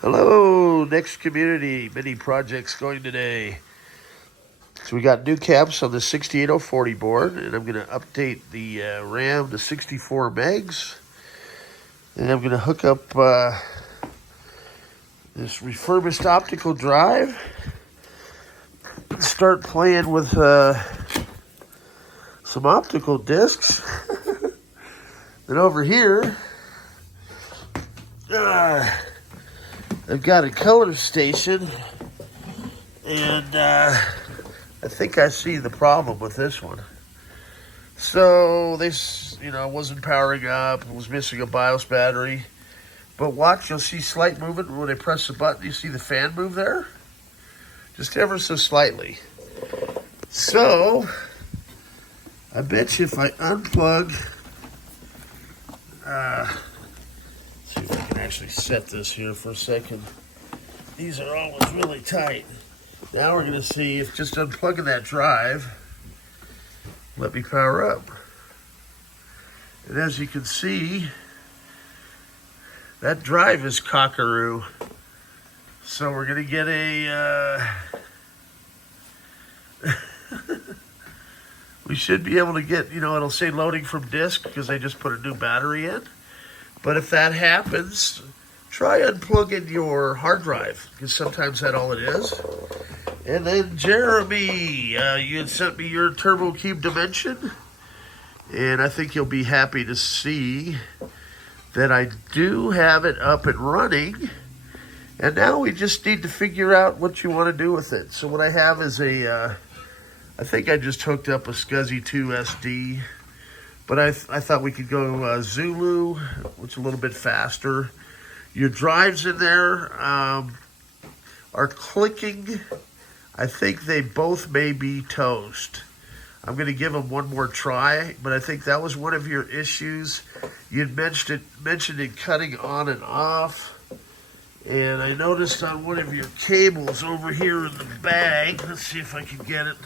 Hello, NeXT community. Many projects going today. So we got new caps on the 68040 board, and I'm going to update the RAM to 64 megs. And I'm going to hook up this refurbished optical drive and start playing with some optical discs. Then over here, I've got a color station, and I think I see the problem with this one. So this, wasn't powering up. It was missing a BIOS battery. But watch, you'll see slight movement when I press the button. You see the fan move there? Just ever so slightly. So, I bet you if I unplug, see if I can actually set this here for a second. These are always really tight. Now we're going to see if just unplugging that drive, let me power up. And as you can see, that drive is cockaroo. So we're going to get a, we should be able to get, it'll say loading from disk because I just put a new battery in. But if that happens, try unplugging your hard drive, because sometimes that's all it is. And then Jeremy, you had sent me your Turbo Cube Dimension, and I think you'll be happy to see that I do have it up and running. And now we just need to figure out what you want to do with it. So what I have is I think I just hooked up a SCSI 2 SD. But I thought we could go Zulu, which is a little bit faster. Your drives in there are clicking. I think they both may be toast. I'm going to give them one more try, but I think that was one of your issues. You'd mentioned it cutting on and off. And I noticed on one of your cables over here in the bag, let's see if I can get it.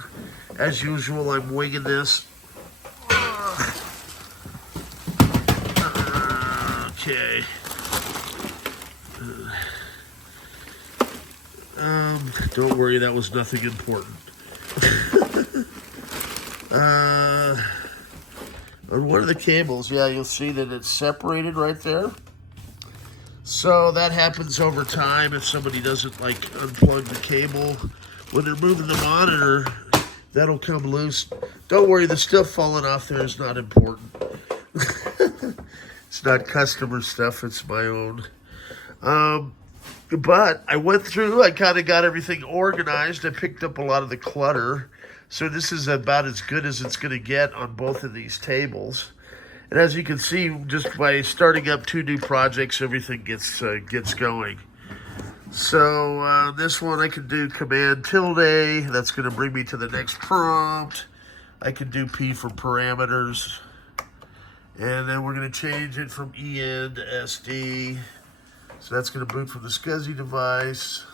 As usual, I'm winging this. Okay. Don't worry, that was nothing important. On one of the cables, yeah, you'll see that it's separated right there. So that happens over time if somebody doesn't unplug the cable. When they're moving the monitor, that'll come loose. Don't worry, the stuff falling off there is not important. It's not customer stuff, it's my own. But I went through, I kind of got everything organized. I picked up a lot of the clutter. So this is about as good as it's going to get on both of these tables. And as you can see, just by starting up 2 new projects, everything gets going. So this one I can do Command tilde. That's going to bring me to the next prompt. I can do P for parameters. And then we're going to change it from EN to SD. So that's going to boot from the SCSI device.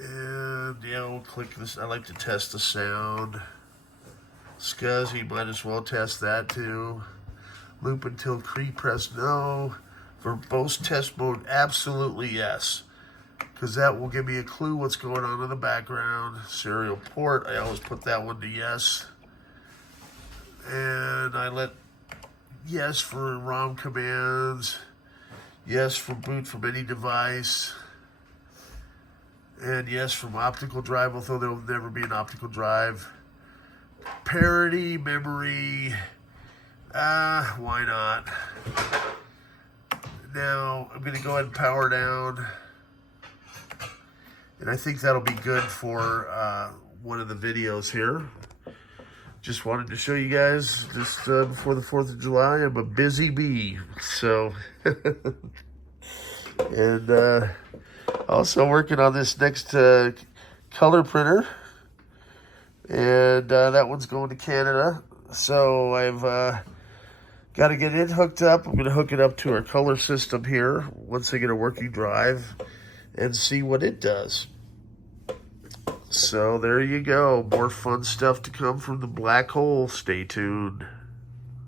And yeah, we'll click this. I like to test the sound. SCSI, might as well test that too. Loop until press no. Verbose test mode, absolutely yes. Because that will give me a clue what's going on in the background. Serial port, I always put that one to yes. And I let yes for ROM commands. Yes for boot from any device. And yes from optical drive, although there will never be an optical drive. Parity, memory, why not? Now, I'm going to go ahead and power down. And I think that'll be good for one of the videos here. Just wanted to show you guys, just before the 4th of July, I'm a busy bee. So, and also working on this next color printer. And that one's going to Canada. So I've got to get it hooked up. I'm going to hook it up to our color system here once I get a working drive and see what it does. So there you go. More fun stuff to come from the black hole. Stay tuned.